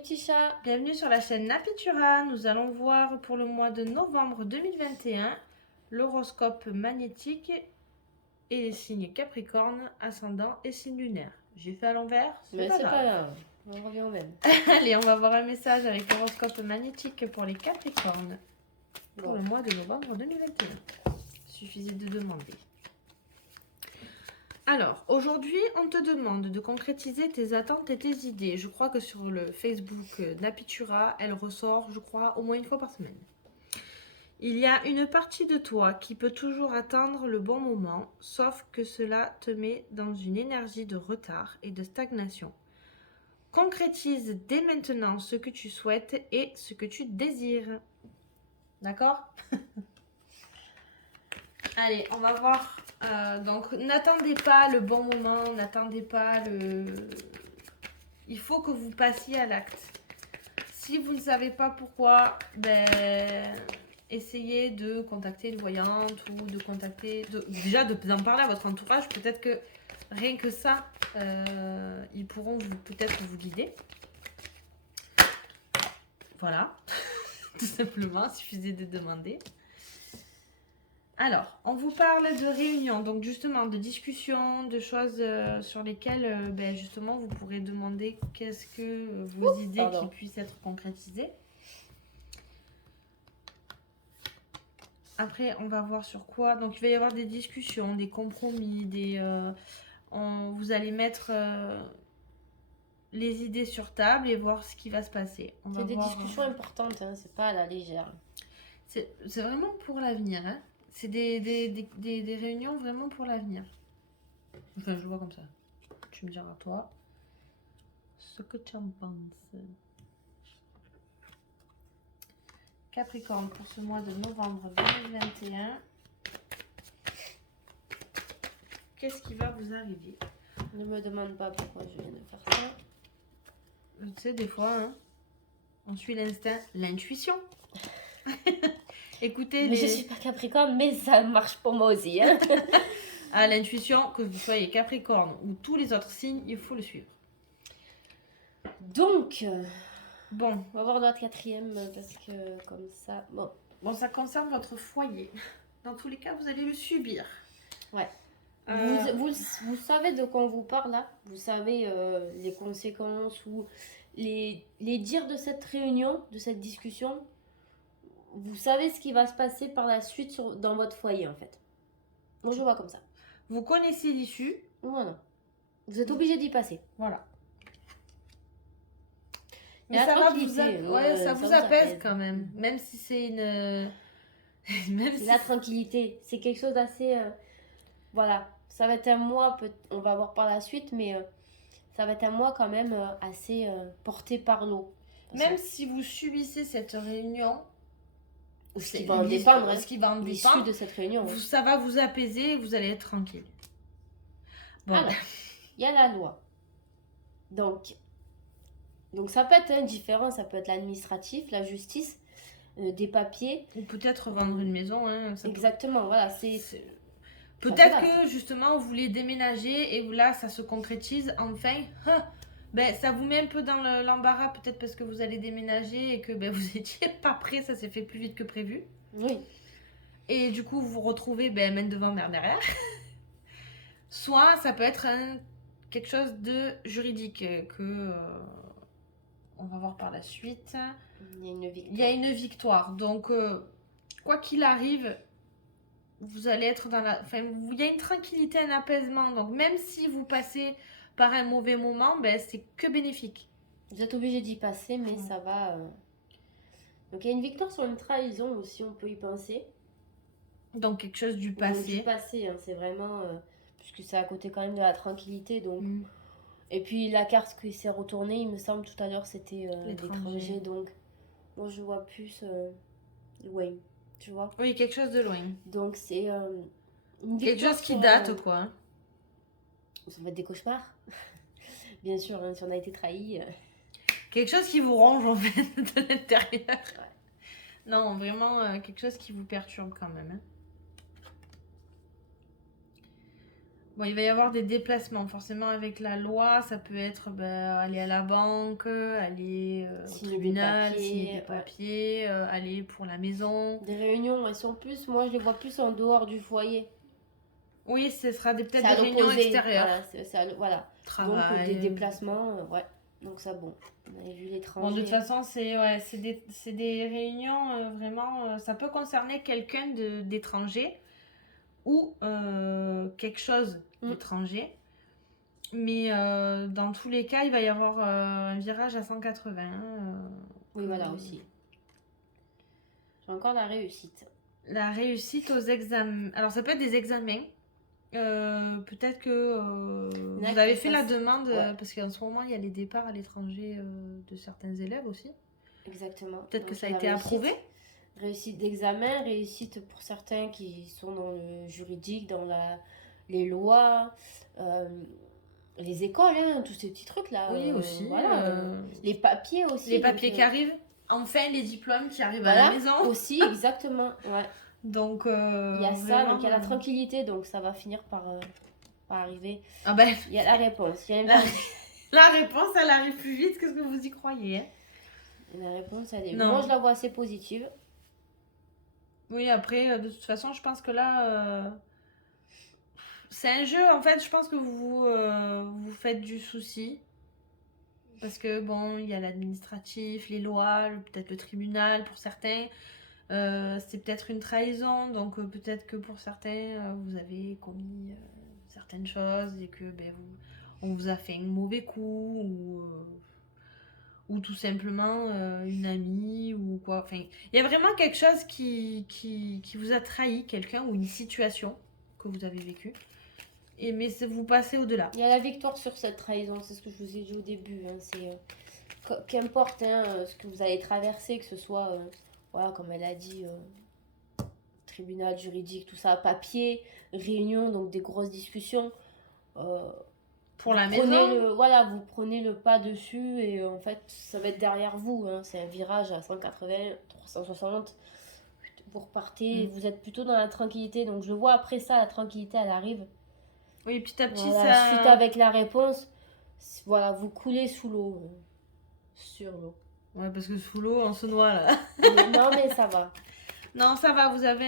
petits chats. Bienvenue sur la chaîne Napitura. Nous allons voir pour le mois de novembre 2021 l'horoscope magnétique et les signes Capricorne, ascendant et signe lunaire. J'ai fait à l'envers, Mais c'est c'est pas pas grave. grave. On revient au même. Allez, on va voir un message avec l'horoscope magnétique pour les Capricornes pour le mois de novembre 2021. Suffisait de demander. Alors, aujourd'hui, on te demande de concrétiser tes attentes et tes idées. Je crois que sur le Facebook Napitura, elle ressort, je crois, au moins une fois par semaine. Il y a une partie de toi qui peut toujours attendre le bon moment, sauf que cela te met dans une énergie de retard et de stagnation. Concrétise dès maintenant ce que tu souhaites et ce que tu désires. D'accord? Allez, on va voir. Donc, n'attendez pas le bon moment, n'attendez pas le... Il faut que vous passiez à l'acte. Si vous ne savez pas pourquoi, essayez de contacter une voyante ou de contacter... Déjà, d'en parler à votre entourage. Peut-être que rien que ça, ils pourront peut-être vous guider. Voilà. Tout simplement, il suffisait de demander. Alors, on vous parle de réunions, donc justement de discussions, de choses sur lesquelles justement vous pourrez demander qu'est-ce que vos idées qui puissent être concrétisées. Après, on va voir sur quoi. Donc, il va y avoir des discussions, des compromis, vous allez mettre les idées sur table et voir ce qui va se passer. C'est des discussions importantes, hein, c'est pas à la légère. C'est vraiment pour l'avenir, hein. C'est des réunions vraiment pour l'avenir. Enfin, je le vois comme ça. Tu me diras, toi, ce que tu en penses. Capricorne, pour ce mois de novembre 2021, qu'est-ce qui va vous arriver? Ne me demande pas pourquoi je viens de faire ça. Tu sais, des fois, hein, on suit l'instinct, l'intuition. Écoutez, mais je suis pas Capricorne, mais ça marche pour moi aussi. Hein. À l'intuition, que vous soyez Capricorne ou tous les autres signes, il faut le suivre. Donc, bon, on va voir notre quatrième parce que comme ça, bon, ça concerne votre foyer. Dans tous les cas, vous allez le subir. Ouais. Vous savez de quoi on vous parle là? Vous savez les conséquences ou les dires de cette réunion, de cette discussion? Vous savez ce qui va se passer par la suite dans votre foyer en fait. Moi je vois comme ça. Vous connaissez l'issue. Voilà. Vous êtes obligé d'y passer. Voilà. Mais ça va ça vous apaise quand même. Même si c'est une... La tranquillité, c'est quelque chose d'assez... voilà. Ça va être un mois, on va voir par la suite, mais ça va être un mois quand même assez porté par l'eau. Même si vous subissez cette réunion... Ce qui va en dépendre, l'issue de cette réunion. Ça va vous apaiser et vous allez être tranquille. Bon. Alors, il y a la loi. Donc ça peut être différent, ça peut être l'administratif, la justice, des papiers. Ou peut-être vendre une maison. Hein, exactement, voilà. Peut-être que justement vous voulez déménager et là ça se concrétise enfin. Ça vous met un peu dans l'embarras, peut-être parce que vous allez déménager et que vous étiez pas prêt, ça s'est fait plus vite que prévu. Oui. Et du coup, vous vous retrouvez main devant, main derrière. Soit ça peut être quelque chose de juridique que on va voir par la suite. Il y a une victoire. Il y a une victoire. Donc, quoi qu'il arrive, vous allez être dans la... Enfin, il y a une tranquillité, un apaisement. Donc, même si vous passez par un mauvais moment, c'est que bénéfique. Vous êtes obligé d'y passer, mais ça va... Donc, il y a une victoire sur une trahison aussi, on peut y penser. Donc, quelque chose du passé. Du passé, hein, c'est vraiment... puisque c'est à côté quand même de la tranquillité, donc... Et puis, la carte qui s'est retournée, il me semble, tout à l'heure, c'était l'étranger. Donc, moi, je vois plus loin, tu vois. Oui, quelque chose de loin. Donc, c'est... quelque chose qui date, quoi. Ça va être des cauchemars. Bien sûr, hein, si on a été trahi. Quelque chose qui vous ronge, en fait, de l'intérieur. Ouais. Non, vraiment, quelque chose qui vous perturbe quand même. Hein. Bon, il va y avoir des déplacements. Forcément, avec la loi, ça peut être aller à la banque, aller au Signer des tribunal, papiers, signer des ouais. papiers, aller pour la maison. Des réunions, elles sont plus, moi je les vois plus en dehors du foyer. Oui, ce sera C'est peut-être à des réunions l'opposé, extérieures. voilà. Voilà. Donc des Travail. déplacements, ouais. Donc ça, bon, on avait vu Bon, l'étranger. de toute façon, c'est des réunions vraiment. Ça peut concerner quelqu'un d'étranger ou quelque chose d'étranger. Mais dans tous les cas, il va y avoir un virage à 180. Oui, voilà aussi. J'ai encore la réussite. La réussite aux examens. Alors, ça peut être des examens. Peut-être que vous avez fait la demande, parce qu'en ce moment, il y a les départs à l'étranger de certains élèves aussi. Exactement. Peut-être que Donc, ça a la été approuvé. Réussite d'examen, réussite pour certains qui sont dans le juridique, dans les lois, les écoles, hein, tous ces petits trucs-là. Oui, aussi. Voilà. Les papiers aussi. Les papiers qui arrivent. Enfin, les diplômes qui arrivent à voilà, la maison. aussi, exactement. Ouais. Donc, il y a ça, vraiment, donc il y a la tranquillité, donc ça va finir par arriver. Ah ben, Il y a la réponse. la réponse, elle arrive plus vite que ce que vous y croyez. Hein. La réponse, elle est... Non. Moi, je la vois assez positive. Oui, après, de toute façon, je pense que là, c'est un jeu, en fait, je pense que vous faites du souci. Parce que, bon, il y a l'administratif, les lois, peut-être le tribunal pour certains. C'est peut-être une trahison, donc peut-être que pour certains, vous avez commis certaines choses et que on vous a fait un mauvais coup ou tout simplement une amie ou quoi. Enfin, il y a vraiment quelque chose qui vous a trahi, quelqu'un ou une situation que vous avez vécue. Mais vous passez au-delà. Il y a la victoire sur cette trahison, c'est ce que je vous ai dit au début. Hein, c'est qu'importe ce que vous allez traverser, que ce soit, voilà, comme elle a dit, tribunal juridique, tout ça, papier, réunion, donc des grosses discussions. Pour la maison. Voilà, vous prenez le pas dessus et en fait, ça va être derrière vous. Hein, c'est un virage à 180, 360. Vous repartez, vous êtes plutôt dans la tranquillité. Donc je vois après ça, la tranquillité, elle arrive. Oui, petit à petit, voilà, ça... Suite avec la réponse, voilà, vous coulez sous l'eau. Sur l'eau. Ouais, parce que sous l'eau, on se noie, là. Non, mais ça va. Non, ça va, vous avez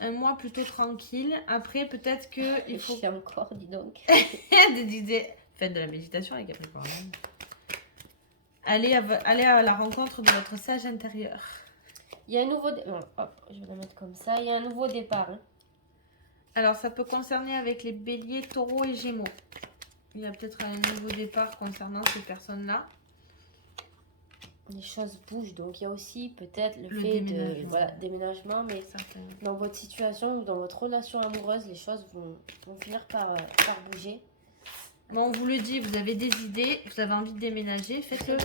un mois plutôt tranquille. Après, peut-être que il faut... Je fais encore, dis donc. Faites de la méditation, les Capricornes. Allez à la rencontre de votre sage intérieur. Il y a un nouveau... Non, hop, je vais la mettre comme ça. Il y a un nouveau départ. Hein. Alors, ça peut concerner avec les béliers, taureaux et gémeaux. Il y a peut-être un nouveau départ concernant ces personnes-là. Les choses bougent, donc il y a aussi peut-être le fait de déménagement, mais dans votre situation ou dans votre relation amoureuse, les choses vont finir par bouger. Bon, on vous le dit, vous avez des idées, vous avez envie de déménager, faites-le.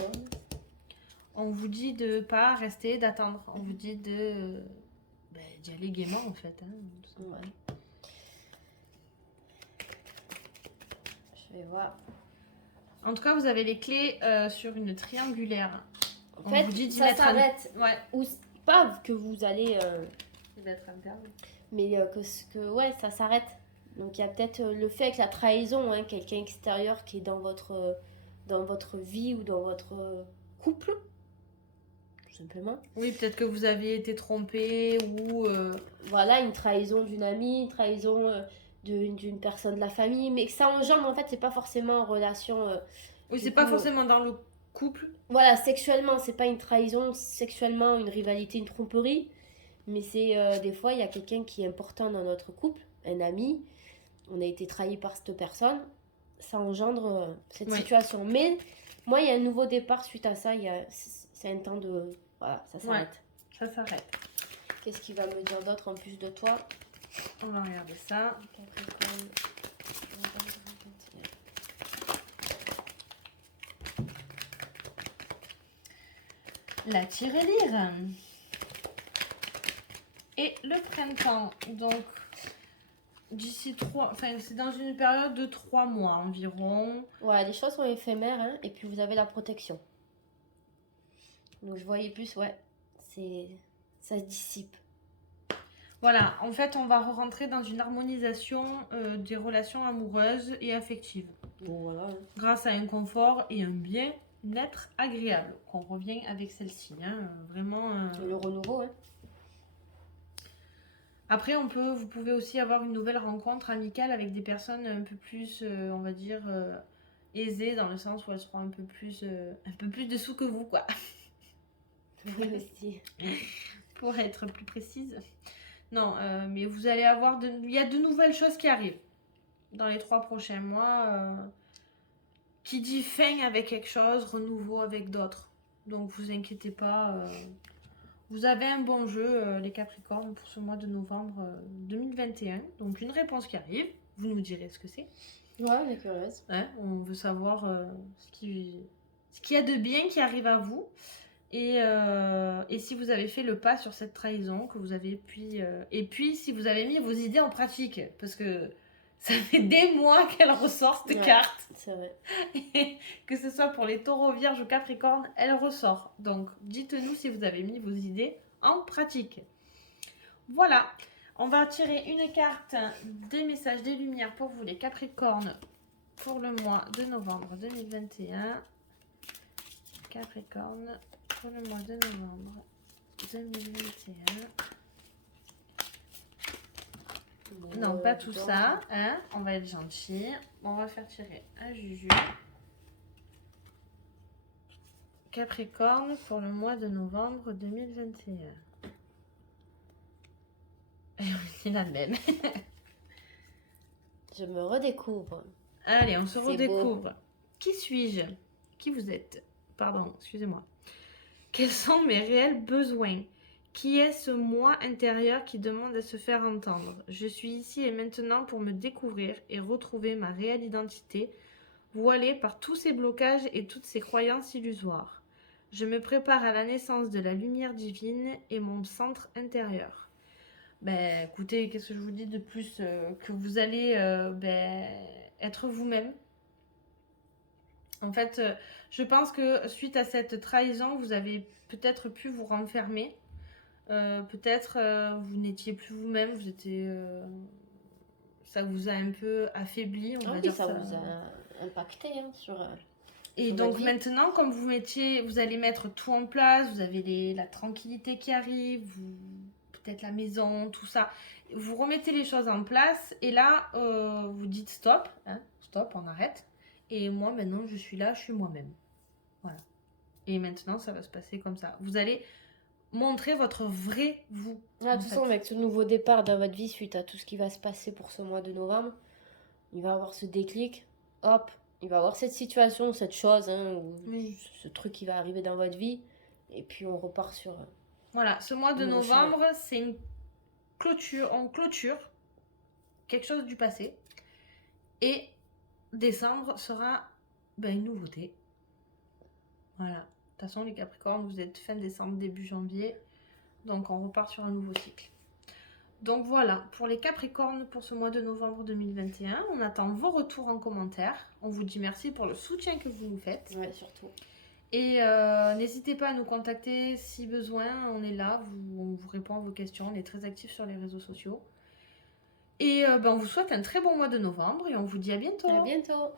On vous dit de pas rester, d'attendre. On vous dit d'y aller gaiement en fait. Hein, ouais. Je vais voir. En tout cas, vous avez les clés sur une triangulaire. En fait, vous dit ça s'arrête. Ouais. Ou pas que vous allez... mettre interne. Mais ouais, ça s'arrête. Donc il y a peut-être le fait avec la trahison, hein, quelqu'un extérieur qui est dans votre vie ou dans votre couple, tout simplement. Oui, peut-être que vous aviez été trompé ou... Voilà, une trahison d'une amie, une trahison d'une personne de la famille, mais que ça engendre, en fait, c'est pas forcément en relation... oui, c'est pas forcément dans le couple. Voilà, sexuellement, c'est pas une trahison, sexuellement, une rivalité, une tromperie, mais c'est des fois, il y a quelqu'un qui est important dans notre couple, un ami, on a été trahi par cette personne, ça engendre cette situation. Mais moi, il y a un nouveau départ suite à ça, c'est un temps de... Voilà, ça s'arrête. Ouais, ça s'arrête. Qu'est-ce qu'il va me dire d'autre en plus de toi? On va regarder ça. La tirelire. Et le printemps, donc... D'ici c'est dans une période de 3 mois environ. Ouais, les choses sont éphémères, hein, et puis vous avez la protection. Donc je voyais plus, ça se dissipe. Voilà, en fait, on va rentrer dans une harmonisation des relations amoureuses et affectives. Bon, voilà. Grâce à un confort et un bien-être agréable. Qu'on revient avec celle-ci. Hein, vraiment. Le renouveau, hein. Après, vous pouvez aussi avoir une nouvelle rencontre amicale avec des personnes un peu plus, on va dire, aisées, dans le sens où elles seront un peu plus dessous que vous, quoi. Oui, aussi. Pour être plus précise. Non, mais vous allez avoir il y a de nouvelles choses qui arrivent dans les 3 prochains mois. Qui dit fin avec quelque chose, renouveau avec d'autres. Donc vous inquiétez pas. Vous avez un bon jeu, les Capricornes, pour ce mois de novembre 2021. Donc une réponse qui arrive. Vous nous direz ce que c'est. Ouais, on est curieuse. Hein, on veut savoir ce qu'il y a de bien qui arrive à vous. Et si vous avez fait le pas sur cette trahison, que vous avez et puis si vous avez mis vos idées en pratique. Parce que ça fait des mois qu'elle ressort cette carte. C'est vrai. Et que ce soit pour les taureaux, vierges ou capricornes, elle ressort. Donc dites-nous si vous avez mis vos idées en pratique. Voilà. On va tirer une carte des messages des lumières pour vous les capricornes pour le mois de novembre 2021. Capricorne pour le mois de novembre 2021. Non, pas tout ça. Hein, on va être gentil. On va faire tirer un Juju. Capricorne pour le mois de novembre 2021. Et on est la même. Je me redécouvre. Allez, on se redécouvre. Beau. Qui suis-je? Qui vous êtes? Pardon, excusez-moi. Quels sont mes réels besoins? Qui est ce moi intérieur qui demande à se faire entendre? Je suis ici et maintenant pour me découvrir et retrouver ma réelle identité, voilée par tous ces blocages et toutes ces croyances illusoires. Je me prépare à la naissance de la lumière divine et mon centre intérieur. Ben, écoutez, qu'est-ce que je vous dis de plus que vous allez être vous-même. En fait, je pense que suite à cette trahison, vous avez peut-être pu vous renfermer. Peut-être vous n'étiez plus vous-même, vous étiez, ça vous a un peu affaibli, on va dire ça vous a impacté hein, sur. Et sur donc votre vie. maintenant, comme vous allez mettre tout en place, vous avez la tranquillité qui arrive, peut-être la maison, tout ça. Vous remettez les choses en place et là, vous dites stop, hein, stop, on arrête. Et moi, maintenant, je suis là, je suis moi-même. Voilà. Et maintenant, ça va se passer comme ça. Vous allez montrer votre vrai vous. De toute façon, avec ce nouveau départ dans votre vie, suite à tout ce qui va se passer pour ce mois de novembre, il va avoir ce déclic, hop, il va avoir cette situation, cette chose, hein, ce truc qui va arriver dans votre vie, et puis on repart sur... Voilà, ce mois de novembre, c'est une clôture, on clôture quelque chose du passé, et décembre sera une nouveauté. Voilà. De toute façon, les Capricornes, vous êtes fin décembre, début janvier. Donc, on repart sur un nouveau cycle. Donc, voilà. Pour les Capricornes, pour ce mois de novembre 2021, on attend vos retours en commentaire. On vous dit merci pour le soutien que vous nous faites. Ouais, surtout. Et n'hésitez pas à nous contacter si besoin. On est là. On vous répond à vos questions. On est très actifs sur les réseaux sociaux. Et on vous souhaite un très bon mois de novembre et on vous dit à bientôt. À bientôt.